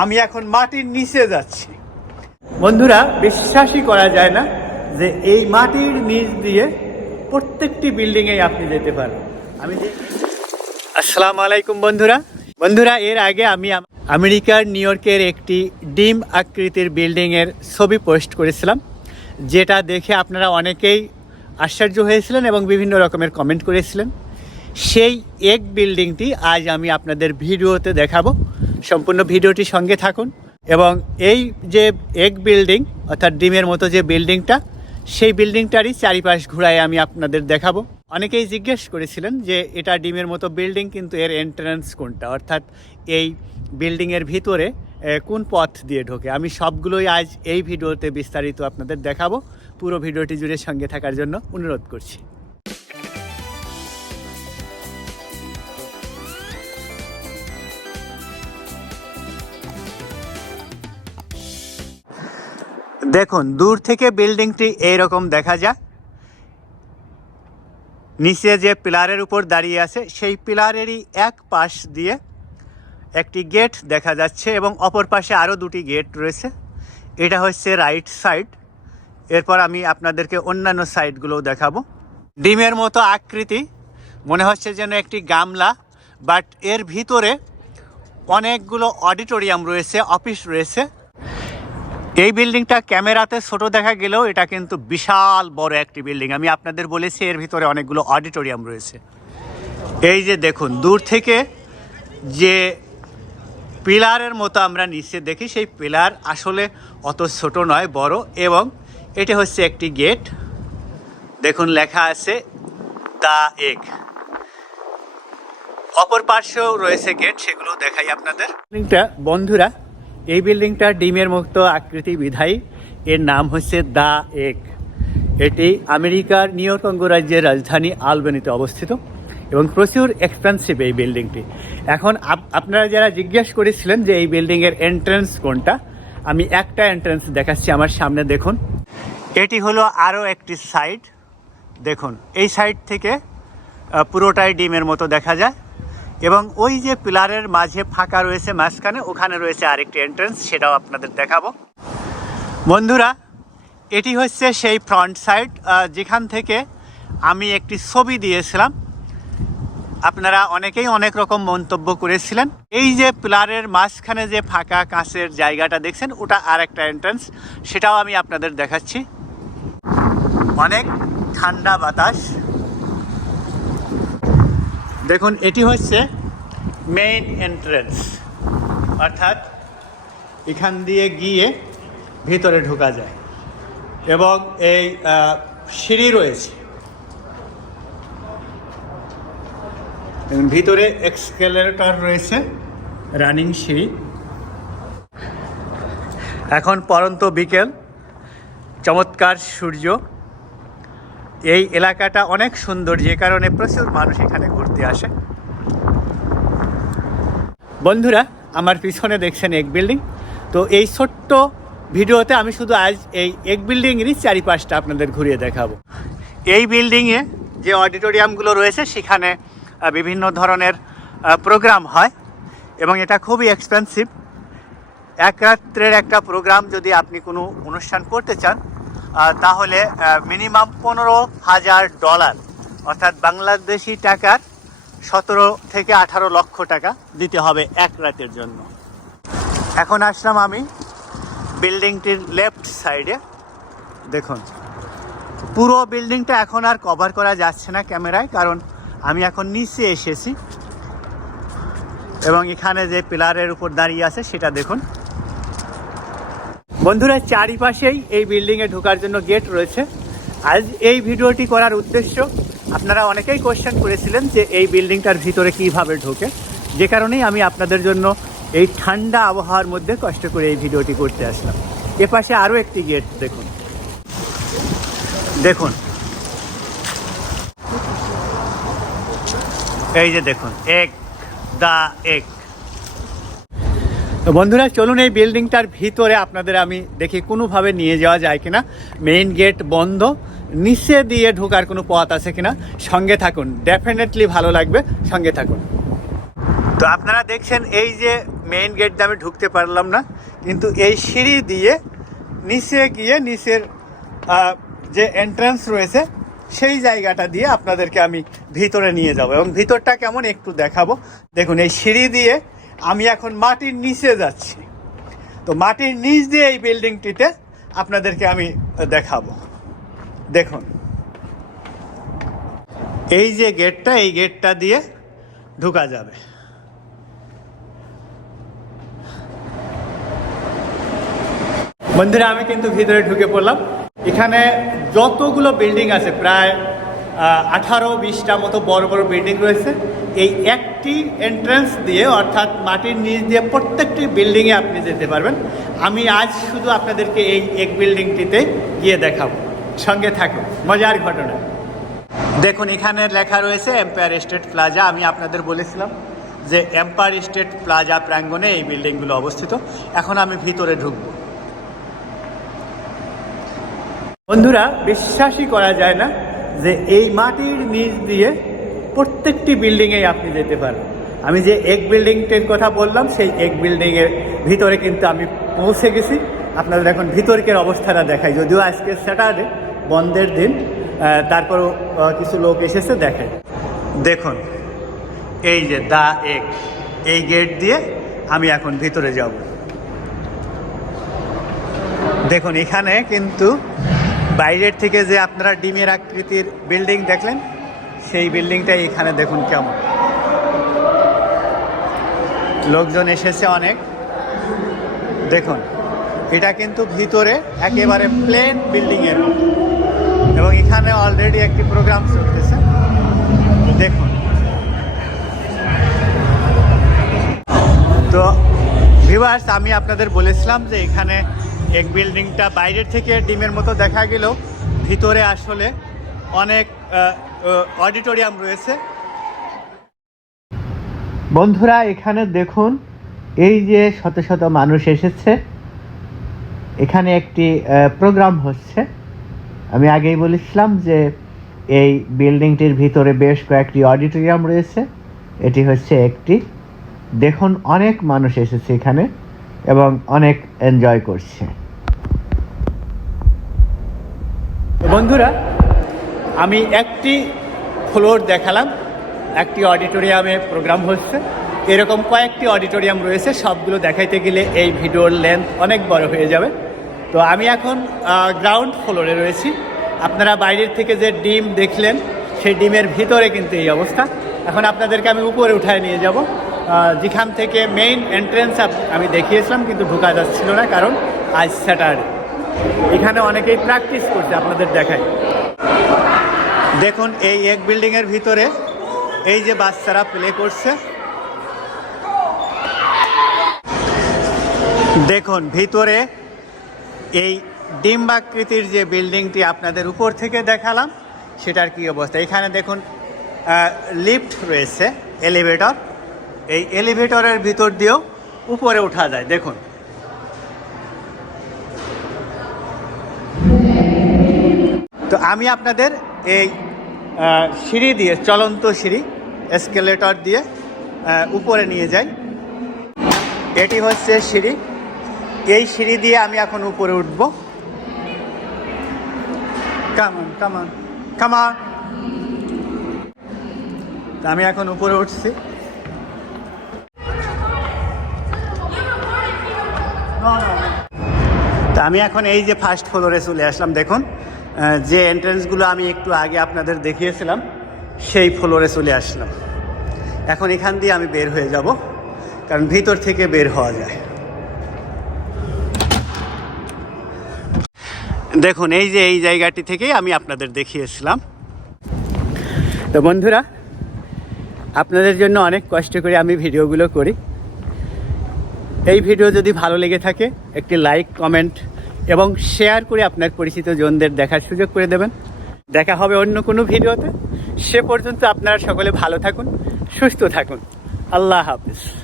আমি এখন মাটির নিচে যাচ্ছি। বন্ধুরা বিশ্বাসই করা যায় না যে এই মাটির নিচ দিয়ে প্রত্যেকটি বিল্ডিংয়ে আপনি যেতে পারেন। আমি আসসালামু আলাইকুম বন্ধুরা। বন্ধুরা এর আগে আমি আমেরিকার নিউ ইয়র্কের একটি ডিম আকৃতির বিল্ডিংয়ের ছবি পোস্ট করেছিলাম যেটা দেখে আপনারা অনেকেই আশ্চর্য হয়েছিলেন এবং বিভিন্ন রকমের কমেন্ট করেছিলেন। সেই এক বিল্ডিংটি আজ আমি আপনাদের ভিডিওতে দেখাবো। সম্পূর্ণ ভিডিওটি সঙ্গে থাকুন এবং এই যে এক বিল্ডিং অর্থাৎ ডিমের মতো যে বিল্ডিংটা সেই বিল্ডিংটারই চারিপাশ ঘুরায় আমি আপনাদের দেখাবো। অনেকেই জিজ্ঞেস করেছিলেন যে এটা ডিমের মতো বিল্ডিং কিন্তু এর এন্ট্রান্স কোনটা? অর্থাৎ এই বিল্ডিংয়ের ভিতরে কোন পথ দিয়ে ঢোকে? আমি সবগুলোই আজ এই ভিডিওতে বিস্তারিত আপনাদের দেখাবো। পুরো ভিডিওটি জুড়ে সঙ্গে থাকার জন্য অনুরোধ করছি। দেখুন, দূর থেকে বিল্ডিংটি এইরকম দেখা যায়। নিচে যে পিলারের উপর দাঁড়িয়ে আছে, সেই পিলারেরই এক পাশ দিয়ে একটি গেট দেখা যাচ্ছে এবং অপর পাশে আরও দুটি গেট রয়েছে। এটা হচ্ছে রাইট সাইড। এরপর আমি আপনাদেরকে অন্যান্য সাইডগুলোও দেখাবো। ডিমের মতো আকৃতি, মনে হচ্ছে যেন একটি গামলা, বাট এর ভিতরে অনেকগুলো অডিটোরিয়াম রয়েছে, অফিস রয়েছে। এই বিল্ডিংটা ক্যামেরাতে ছোট দেখা গেলেও এটা কিন্তু বিশাল বড় একটি বিল্ডিং। আমি আপনাদের বলেছি, এর ভিতরে অনেকগুলো অডিটোরিয়াম রয়েছে। এই যে দেখুন, দূর থেকে যে পিলারের মতো আমরা নিচে দেখি, সেই পিলার আসলে অত ছোট নয়, বড়, এবং এটি হচ্ছে একটি গেট। দেখুন, লেখা আছে দা এক অপর পার্শ্বেও রয়েছে গেট, সেগুলো দেখাই আপনাদের। বন্ধুরা এই বিল্ডিংটা ডিমের মুক্ত আকৃতি বিধায়ী। এর নাম হচ্ছে দা এক এটি আমেরিকার নিউ ইয়র্ক অঙ্গরাজ্যের রাজধানী আলবেনিতে অবস্থিত এবং প্রচুর এক্সপেন্সিভ এই বিল্ডিংটি। এখন আপ- আপনারা যারা জিজ্ঞেস করেছিলেন যে এই বিল্ডিংয়ের এন্ট্রেন্স কোনটা, আমি একটা এন্ট্রেন্স দেখাচ্ছি আমার সামনে দেখুন। এটি হলো আরও একটি সাইড দেখুন, এই সাইড থেকে পুরোটাই ডিমের মতো দেখা যায়। এবং ওই যে পিলারের মাঝে ফাঁকা রয়েছে মাঝখানে, ওখানে রয়েছে আরেকটি এন্ট্রেন্স সেটাও আপনাদের দেখাবো। বন্ধুরা, এটি হচ্ছে সেই ফ্রন্ট সাইড যেখান থেকে আমি একটি ছবি দিয়েছিলাম। আপনারা অনেকেই অনেক রকম মন্তব্য করেছিলেন। এই যে পিলারের মাঝখানে যে ফাঁকা কাঁচের জায়গাটা দেখছেন, ওটা আর একটা এন্ট্রান্স সেটাও আমি আপনাদের দেখাচ্ছি। অনেক ঠান্ডা বাতাস। দেখুন, এটি হচ্ছে মেইন এন্ট্রেন্স অর্থাৎ এখান দিয়ে গিয়ে ভিতরে ঢোকা যায়। এবং এই সিঁড়ি রয়েছে। ভিতরে এক্সকেলেটর রয়েছে রানিং সিঁড়ি। এখন পরন্ত বিকেল, চমৎকার সূর্য। এই এলাকাটা অনেক সুন্দর, যে কারণে প্রচুর মানুষ এখানে ঘুরতে আসে। বন্ধুরা, আমার পিছনে দেখছেন এক বিল্ডিং। তো এই ছোট্ট ভিডিওতে আমি শুধু আজ এই এক বিল্ডিংয়েরই চারিপাশটা আপনাদের ঘুরিয়ে দেখাবো। এই বিল্ডিংয়ে যে অডিটোরিয়ামগুলো রয়েছে, সেখানে বিভিন্ন ধরনের প্রোগ্রাম হয় এবং এটা খুবই এক্সপেন্সিভ এক রাত্রের একটা প্রোগ্রাম যদি আপনি কোনো অনুষ্ঠান করতে চান তাহলে মিনিমাম পনেরো হাজার ডলার অর্থাৎ বাংলাদেশি টাকার সতেরো থেকে আঠারো লক্ষ টাকা দিতে হবে এক রাতের জন্য। এখন আসলাম আমি বিল্ডিংটির লেফট সাইডে দেখুন, পুরো বিল্ডিংটা এখন আর কভার করা যাচ্ছে না ক্যামেরায়, কারণ আমি এখন নিচে এসেছি। এবং এখানে যে পিলারের উপর দাঁড়িয়ে আছে, সেটা দেখুন। বন্ধুরা, চারিপাশেই এই বিল্ডিংয়ে ঢোকার জন্য গেট রয়েছে। আজ এই ভিডিওটি করার উদ্দেশ্য, আপনারা অনেকেই কোশ্চেন করেছিলেন যে এই বিল্ডিংটার ভিতরে কীভাবে ঢোকে। যে কারণেই আমি আপনাদের জন্য এই ঠান্ডা আবহাওয়ার মধ্যে কষ্ট করে এই ভিডিওটি করতে আসলাম। এ পাশে আরও একটি গেট দেখুন। দেখুন। এই যে দেখুন, এক, দা, এক। তো বন্ধুরা, চলুন এই বিল্ডিংটার ভিতরে আপনাদের আমি দেখি কোনোভাবে নিয়ে যাওয়া যায় কিনা। মেইন গেট বন্ধ, নিচে দিয়ে ঢোকার কোনো পথ আছে কিনা, সঙ্গে থাকুন। ডেফিনেটলি ভালো লাগবে, সঙ্গে থাকুন। তো আপনারা দেখছেন, এই যে মেইন গেট দিয়ে আমি ঢুকতে পারলাম না, কিন্তু এই সিঁড়ি দিয়ে নিচে গিয়ে নিচের যে এন্ট্রান্স রয়েছে, সেই জায়গাটা দিয়ে আপনাদেরকে আমি ভিতরে নিয়ে যাব। এবং ভিতরটা কেমন একটু দেখাবো। দেখুন, এই সিঁড়ি দিয়ে আমি এখন মাটির নিচে যাচ্ছি। তো মাটির নিচ দিয়ে এই বিল্ডিংটিতে আপনাদেরকে আমি দেখাবো। দেখুন। এই যে গেটটা, এই গেটটা দিয়ে ঢুকা যাবে। বন্ধুরা, আমি কিন্তু ভিতরে ঢুকে পড়লাম। এখানে যতগুলো বিল্ডিং আছে, প্রায় আঠারো বিশটা মতো বড় বড় বিল্ডিং রয়েছে। এই একটি এন্ট্রান্স দিয়ে, অর্থাৎ মাটির নিচ দিয়ে প্রত্যেকটি বিল্ডিংয়ে আপনি যেতে পারবেন। আমি আজ শুধু আপনাদেরকে এই এক বিল্ডিংটিতে গিয়ে দেখাবো। সঙ্গে থাকুন, মজার ঘটনা। দেখুন, এখানে লেখা রয়েছে এম্পায়ার স্টেট প্লাজা আমি আপনাদের বলেছিলাম যে এম্পায়ার স্টেট প্লাজা প্রাঙ্গণে এই বিল্ডিংগুলো অবস্থিত। এখন আমি ভিতরে ঢুকবো। বন্ধুরা, বিশ্বাসই করা যায় না যে এই মাটির নিচ দিয়ে প্রত্যেকটি বিল্ডিংয়ে আপনি যেতে পারবেন আমি যে এক বিল্ডিংটির কথা বললাম, সেই এক বিল্ডিংয়ের ভিতরে কিন্তু আমি পৌঁছে গেছি। আপনাদের এখন ভিতরকের অবস্থাটা দেখাই। যদিও আজকে স্যাটারডে বন্ধের দিন তারপরও কিছু লোক এসেছে দেখে দেখুন, এই যে দা এক, এই গেট দিয়ে আমি এখন ভিতরে যাব। দেখুন, এখানে কিন্তু বাইরের থেকে যে আপনারা ডিমের আকৃতির বিল্ডিং দেখলেন, সেই বিল্ডিংটা এখানে দেখুন কেমন। লোকজন এসেছে অনেক। দেখুন, এটা কিন্তু ভিতরে একেবারে প্লেন বিল্ডিংয়ের এবং এখানে অলরেডি একটি প্রোগ্রাম চলতেছে। দেখুন। তো ভিভার্স আমি আপনাদের বলেছিলাম যে এখানে এক বিল্ডিংটা বাইরের থেকে ডিমের মতো দেখা গেল। ভিতরে আসলে অনেক অডিটোরিয়াম রয়েছে। বন্ধুরা, এখানে দেখুন, এই যে শত শত মানুষ এসেছে। এখানে একটি প্রোগ্রাম হচ্ছে। আমি আগেই বলেছিলাম যে এই বিল্ডিংটির ভিতরে বেশ কয়েকটি অডিটোরিয়াম রয়েছে। এটি হচ্ছে একটি। দেখুন, অনেক মানুষ এসেছে এখানে এবং অনেক এনজয় করছে। বন্ধুরা, আমি একটি ফ্লোর দেখালাম, একটি অডিটোরিয়ামে প্রোগ্রাম হচ্ছে। এরকম কয়েকটি অডিটোরিয়াম রয়েছে, সবগুলো দেখাইতে গেলে এই ভিডিওর লেন্থ অনেক বড় হয়ে যাবে। তো আমি এখন গ্রাউন্ড ফ্লোরে রয়েছি। আপনারা বাইরের থেকে যে ডিম দেখলেন, সেই ডিমের ভিতরে কিন্তু এই অবস্থা। এখন আপনাদেরকে আমি উপরে উঠায় নিয়ে যাব। যেখান থেকে মেইন এন্ট্রেন্স আমি দেখিয়েছিলাম, কিন্তু ঢোকা যাচ্ছিল না, কারণ আজ স্যাটারডে এখানে অনেকেই প্র্যাকটিস করছে, আপনাদের দেখাই। দেখুন, এই এক বিল্ডিংয়ের ভিতরে এই যে বাচ্চারা প্লে করছে। দেখুন, ভিতরে এই ডিম্বাকৃতির যে বিল্ডিংটি আপনাদের উপর থেকে দেখালাম, সেটার কি অবস্থা? এখানে দেখুন লিফট রয়েছে এলিভেটর এই এলিভেটরের ভিতর দিয়েও উপরে ওঠা যায়, দেখুন। আমি আপনাদের এই সিঁড়ি দিয়ে, চলন্ত সিঁড়ি এসকেলেটর দিয়ে উপরে নিয়ে যাই। এটি হচ্ছে সিঁড়ি। এই সিঁড়ি দিয়ে আমি এখন উপরে উঠব। কামান কামান কামান আমি এখন উপরে উঠছি। তা আমি এখন এই যে ফার্স্ট ফ্লোরে চলে আসলাম, দেখুন। যে এন্ট্রেন্সগুলো আমি একটু আগে আপনাদের দেখিয়েছিলাম, সেই ফ্লোরে চলে আসলাম। এখন এখান দিয়ে আমি বের হয়ে যাব, কারণ ভিতর থেকে বের হওয়া যায়। দেখুন, এই যে এই জায়গাটি থেকেই আমি আপনাদের দেখিয়েছিলাম। তো বন্ধুরা, আপনাদের জন্য অনেক কষ্ট করে আমি ভিডিওগুলো করি। এই ভিডিও যদি ভালো লেগে থাকে, একটি লাইক কমেন্ট এবং শেয়ার করে আপনার পরিচিত জনদের দেখার সুযোগ করে দেবেন। দেখা হবে অন্য কোনো ভিডিওতে। সে পর্যন্ত আপনারা সকলে ভালো থাকুন, সুস্থ থাকুন। আল্লাহ হাফিজ।